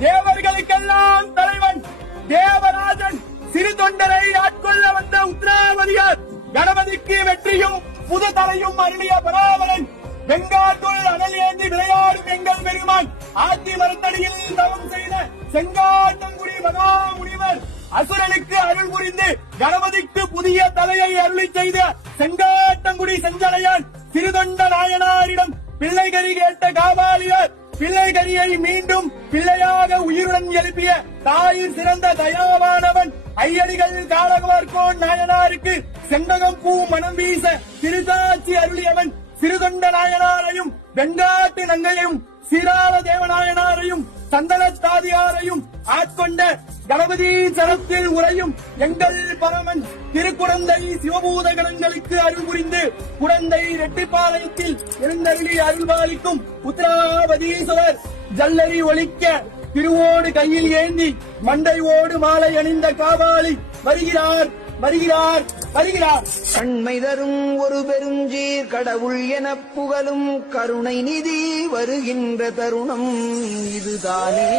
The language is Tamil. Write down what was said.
தேவர்களுக்கெல்லாம் தலைவன் தேவராஜன் சிறு தொண்டரை ஆட்கொள்ள வந்த உத்தராவதியார் கணபதிக்கு வெற்றியும் புது தலையும் அருளிய பராவரன் வெங்காட்டுள் அனல் ஏந்தி விளையாடும் எங்கள் பெருமான் ஆத்தி மரத்தடியில் தவம் செய்த செங்காட்டங்குடி மகாமுனிவர் அசுரனுக்கு அருள் புரிந்து கணபதிக்கு புதிய தலையை அருளி செய்த செங்காட்டங்குடி செஞ்சலையான் சிறுதொண்ட நாயனாரிடம் பிள்ளைகரி கேட்ட காபாலியர் பிள்ளைகரியை மீண்டும் பிள்ளையாக உயிருடன் எழுப்பிய தாயின் சிறந்த தயாவானவன் ஐயடிகள் காலகவர்கோன் நாயனாருக்கு செண்பகம் பூ மனம் வீச திருதாட்சி அருளியவன் சிறுதொண்ட நாயனாரையும் வெங்காட்டு நங்கையும் சீராள தேவநாயனாரையும் சந்தனத்தாதியாரையும் ஆட்கொண்ட கணபதி சரத்தில் உரையும் எங்கள் பரமன் திருக்குடந்தை சிவபூத கணங்களுக்கு அருள் புரிந்து குடந்தை ரெட்டிப்பாளையத்தில் எழுந்தருளி அருள்பாலிக்கும் உத்தராவதீஸ்வரர் ஜல்லரி ஒலிக்க திருவோடு கையில் ஏந்தி மண்டை ஓடு மாலை அணிந்த காவாலி வருகிறார் வருகிறார் வருகிறார். கண்மை தரும் ஒரு பெருஞ்சீர் கடவுள் எனப் புகழும் கருணை நிதி வருகின்ற தருணம் இதுதானே.